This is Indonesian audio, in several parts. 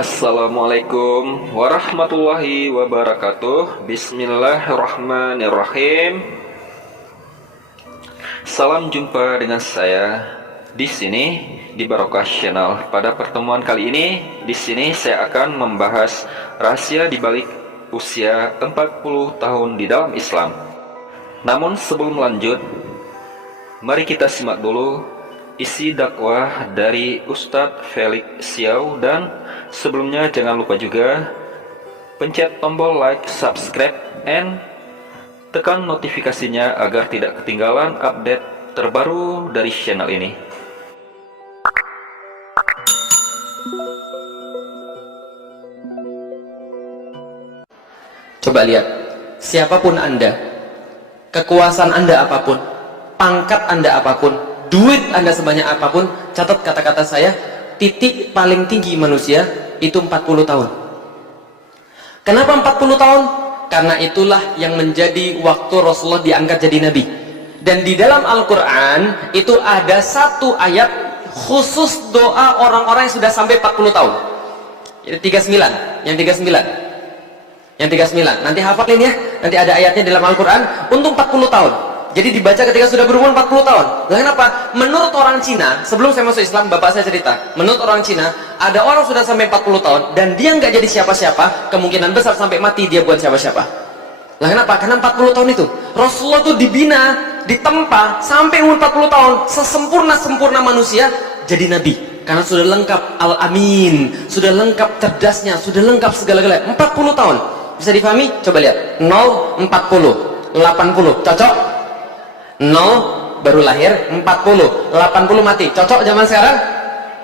Assalamualaikum warahmatullahi wabarakatuh. Bismillahirrahmanirrahim. Salam jumpa dengan saya di sini di Barokah Channel. Pada pertemuan kali ini, di sini saya akan membahas rahasia di balik usia 40 tahun di dalam Islam. Namun sebelum lanjut, mari kita simak dulu isi dakwah dari Ustadz Felix Xiao, dan sebelumnya jangan lupa juga pencet tombol like, subscribe, and tekan notifikasinya agar tidak ketinggalan update terbaru dari channel ini. Coba lihat, siapapun Anda, kekuasaan Anda apapun, pangkat Anda apapun, duit Anda sebanyak apapun, catat kata-kata saya, titik paling tinggi manusia itu 40 tahun. Kenapa 40 tahun? Karena itulah yang menjadi waktu Rasulullah diangkat jadi Nabi. Dan di dalam Al-Quran itu ada satu ayat khusus doa orang-orang yang sudah sampai 40 tahun. Itu 39, yang 39. Yang 39, nanti hafalin ya, nanti ada ayatnya dalam Al-Quran untuk 40 tahun. Jadi dibaca ketika sudah berumur 40 tahun. Nah, kenapa? Menurut orang Cina, sebelum saya masuk Islam, bapak saya cerita, menurut orang Cina, ada orang sudah sampai 40 tahun dan dia nggak jadi siapa-siapa, kemungkinan besar sampai mati dia bukan siapa-siapa. Lah kenapa? Karena 40 tahun itu Rasulullah tuh dibina, ditempa sampai umur 40 tahun, sesempurna-sempurna manusia jadi nabi. Karena sudah lengkap al-amin, sudah lengkap cerdasnya, sudah lengkap segala-galanya. 40 tahun. Bisa difahami? Coba lihat. 0, 40, 80. Cocok? 0 baru lahir, 40, 80 mati. Cocok zaman sekarang?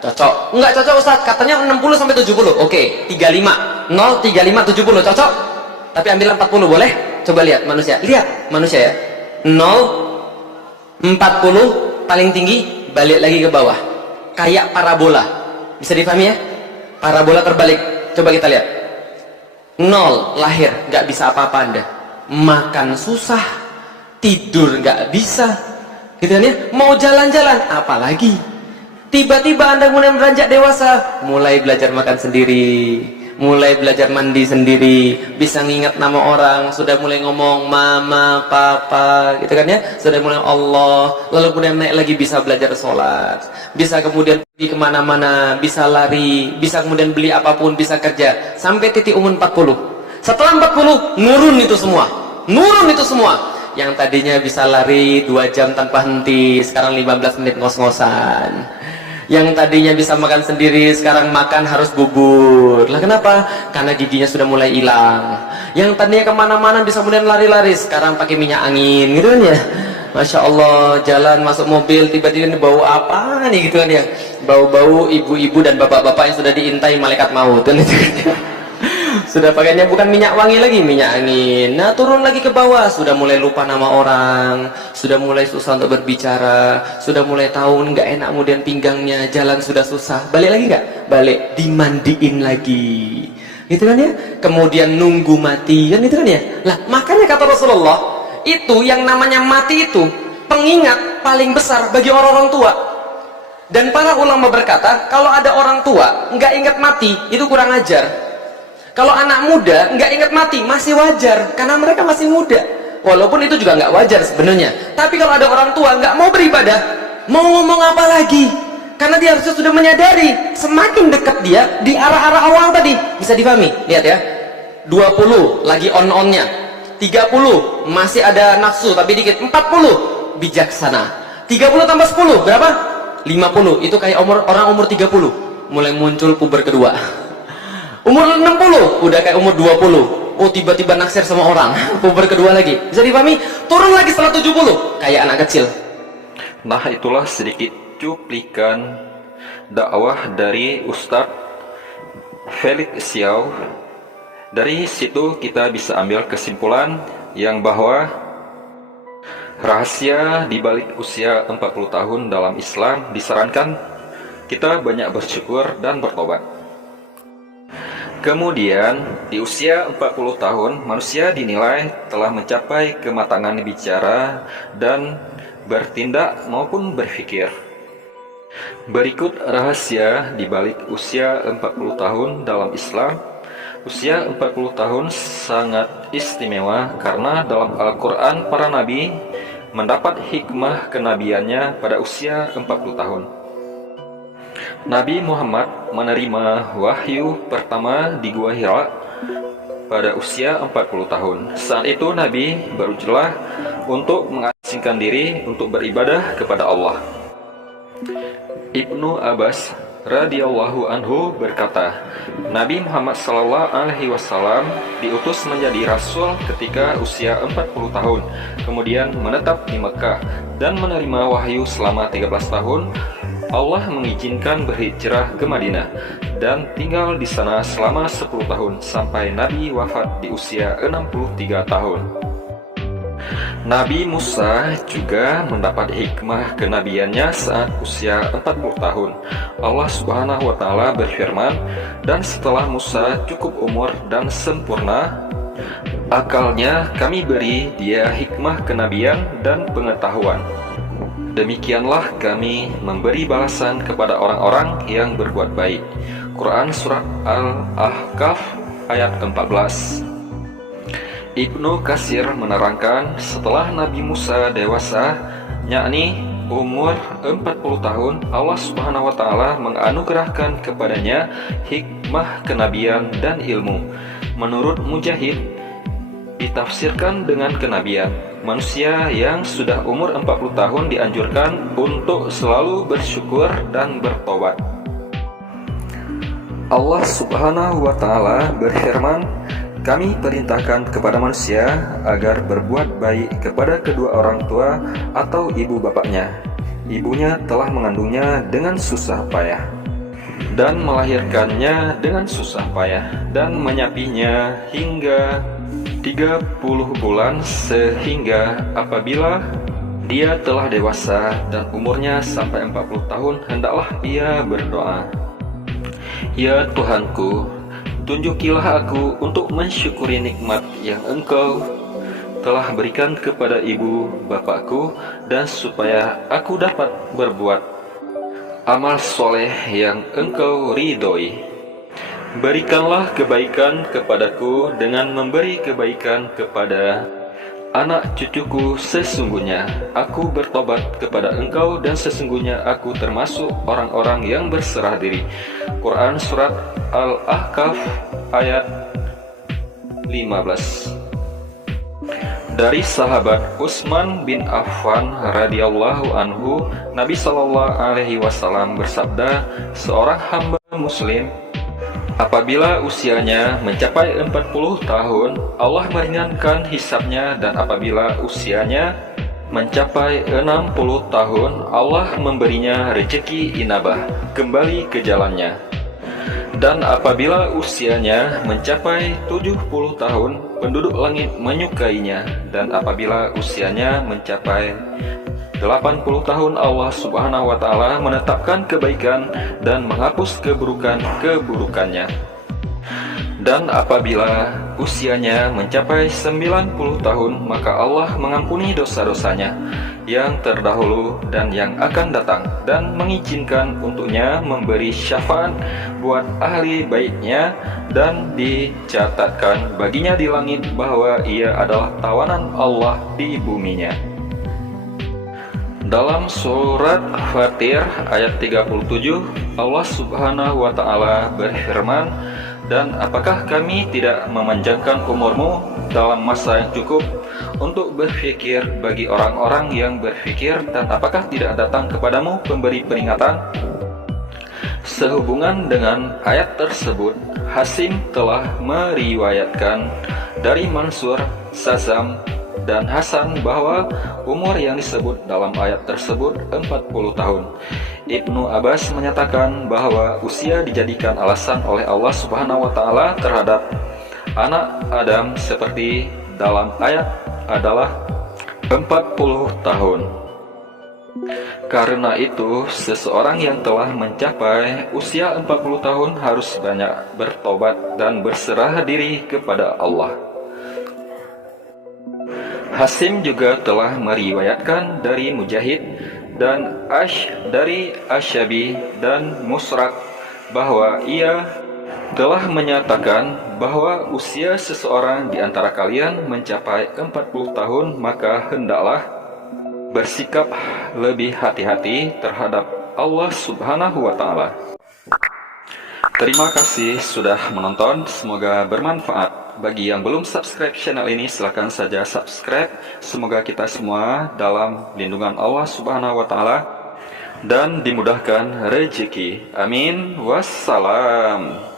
Cocok. Enggak cocok Ustaz, katanya 60 sampai 70. Oke, 35. 0, 35, 70. Cocok? Tapi ambil 40 boleh? Coba lihat manusia. Lihat manusia ya. 0, 40 paling tinggi, balik lagi ke bawah. Kayak parabola. Bisa difahami ya? Parabola terbalik. Coba kita lihat. 0 lahir, nggak bisa apa-apa Anda. Makan susah, tidur nggak bisa, gitu kan ya? Mau jalan-jalan, apalagi. Tiba-tiba Anda mulai beranjak dewasa, mulai belajar makan sendiri, mulai belajar mandi sendiri, bisa ngingat nama orang, sudah mulai ngomong mama, papa, gitu kan ya? Sudah mulai Allah, lalu kemudian naik lagi bisa belajar sholat, bisa kemudian pergi kemana-mana, bisa lari, bisa kemudian beli apapun, bisa kerja, sampai titik umur 40. Setelah 40, nurun itu semua, nurun itu semua. Yang tadinya bisa lari 2 jam tanpa henti, sekarang 15 menit ngos-ngosan. Yang tadinya bisa makan sendiri, sekarang makan harus bubur. Lah kenapa? Karena giginya sudah mulai hilang. Yang tadinya kemana-mana bisa kemudian lari-lari, sekarang pakai minyak angin, gitu kan ya? Masya Allah, jalan masuk mobil, tiba-tiba ini bau apa nih, gitu kan ya? Bau-bau ibu-ibu dan bapak-bapak yang sudah diintai malaikat maut, kan itu kan ya? Sudah pakainya bukan minyak wangi lagi, minyak angin. Nah, turun lagi ke bawah, sudah mulai lupa nama orang, sudah mulai susah untuk berbicara, sudah mulai tahu nggak enak kemudian pinggangnya, jalan sudah susah. Balik lagi nggak? Balik, dimandiin lagi, gitu kan ya? Kemudian nunggu mati, kan itu kan ya? Lah, makanya kata Rasulullah, itu yang namanya mati itu pengingat paling besar bagi orang-orang tua. Dan para ulama berkata, kalau ada orang tua nggak ingat mati, itu kurang ajar. Kalau anak muda nggak ingat mati, masih wajar, karena mereka masih muda. Walaupun itu juga nggak wajar sebenarnya. Tapi kalau ada orang tua nggak mau beribadah, mau ngomong apa lagi? Karena dia harusnya sudah menyadari, semakin dekat dia di arah-arah awal tadi. Bisa dipahami? Lihat ya, 20 lagi on-onnya, 30 masih ada nafsu tapi dikit, 40 bijaksana, 30 tambah 10 berapa? 50. Itu kayak orang umur 30 mulai muncul puber kedua. Umur 60 udah kayak umur 20. Oh, tiba-tiba naksir sama orang. Puber kedua lagi. Bisa dipahami? Turun lagi setelah 70 kayak anak kecil. Nah, itulah sedikit cuplikan dakwah dari Ustadz Felix Xiao. Dari situ kita bisa ambil kesimpulan yang bahwa rahasia di balik usia 40 tahun dalam Islam disarankan kita banyak bersyukur dan bertobat. Kemudian, di usia 40 tahun, manusia dinilai telah mencapai kematangan bicara dan bertindak maupun berpikir. Berikut rahasia di balik usia 40 tahun dalam Islam. Usia 40 tahun sangat istimewa karena dalam Al-Quran para nabi mendapat hikmah kenabiannya pada usia 40 tahun. Nabi Muhammad menerima wahyu pertama di Gua Hira pada usia 40 tahun. Saat itu Nabi berujilah untuk mengasingkan diri untuk beribadah kepada Allah. Ibnu Abbas radhiyallahu anhu berkata, Nabi Muhammad SAW diutus menjadi rasul ketika usia 40 tahun, kemudian menetap di Mekah dan menerima wahyu selama 13 tahun. Allah mengizinkan berhijrah ke Madinah dan tinggal di sana selama 10 tahun sampai Nabi wafat di usia 63 tahun. Nabi Musa juga mendapat hikmah kenabiannya saat usia 40 tahun. Allah Subhanahu wa Ta'ala berfirman, "Dan setelah Musa cukup umur dan sempurna akalnya, kami beri dia hikmah kenabian dan pengetahuan. Demikianlah kami memberi balasan kepada orang-orang yang berbuat baik." Quran Surat Al-Ahqaf ayat 14. Ibnu Katsir menerangkan, setelah Nabi Musa dewasa, yakni umur 40 tahun, Allah Subhanahu wa Ta'ala menganugerahkan kepadanya hikmah kenabian dan ilmu. Menurut Mujahid, ditafsirkan dengan kenabian. Manusia yang sudah umur 40 tahun dianjurkan untuk selalu bersyukur dan bertobat. Allah Subhanahu wa Ta'ala berfirman, "Kami perintahkan kepada manusia agar berbuat baik kepada kedua orang tua atau ibu bapaknya. Ibunya telah mengandungnya dengan susah payah dan melahirkannya dengan susah payah dan menyapinya hingga 30 bulan, sehingga apabila dia telah dewasa dan umurnya sampai 40 tahun, hendaklah ia berdoa, 'Ya Tuhanku, tunjukilah aku untuk mensyukuri nikmat yang Engkau telah berikan kepada ibu bapakku, dan supaya aku dapat berbuat amal soleh yang Engkau ridhoi. Berikanlah kebaikan kepadaku dengan memberi kebaikan kepada anak cucuku. Sesungguhnya aku bertobat kepada Engkau dan sesungguhnya aku termasuk orang-orang yang berserah diri." Quran Surat Al-Ahqaf ayat 15. Dari sahabat Utsman bin Affan radhiyallahu anhu, Nabi SAW bersabda, "Seorang hamba muslim apabila usianya mencapai 40 tahun, Allah meringankan hisabnya, dan apabila usianya mencapai 60 tahun, Allah memberinya rezeki inabah, kembali ke jalannya. Dan apabila usianya mencapai 70 tahun, penduduk langit menyukainya. Dan apabila usianya mencapai 80 tahun, Allah Subhanahu wa Ta'ala menetapkan kebaikan dan menghapus keburukannya. Dan apabila usianya mencapai 90 tahun, maka Allah mengampuni dosa-dosanya yang terdahulu dan yang akan datang, dan mengizinkan untuknya memberi syafaat buat ahli baiknya, dan dicatatkan baginya di langit bahwa ia adalah tawanan Allah di buminya. Dalam surat Fatir ayat 37, Allah Subhanahu wa Ta'ala berfirman, "Dan apakah kami tidak memanjangkan umurmu dalam masa yang cukup untuk berfikir bagi orang-orang yang berfikir, dan apakah tidak datang kepadamu pemberi peringatan?" Sehubungan dengan ayat tersebut, Hasim telah meriwayatkan dari Mansur, Sazam, dan Hasan bahwa umur yang disebut dalam ayat tersebut 40 tahun. Ibnu Abbas menyatakan bahwa usia dijadikan alasan oleh Allah Subhanahu wa Ta'ala terhadap anak Adam seperti dalam ayat adalah 40 tahun. Karena itu, seseorang yang telah mencapai usia 40 tahun harus banyak bertobat dan berserah diri kepada Allah. Hasim juga telah meriwayatkan dari Mujahid dan dari Asyabi dan Musrak bahwa ia telah menyatakan bahwa usia seseorang di antara kalian mencapai 40 tahun, maka hendaklah bersikap lebih hati-hati terhadap Allah Subhanahu wa Ta'ala. Terima kasih sudah menonton, semoga bermanfaat. Bagi yang belum subscribe channel ini, silakan saja subscribe. Semoga kita semua dalam lindungan Allah Subhanahu wa Ta'ala dan dimudahkan rezeki. Amin. Wassalam.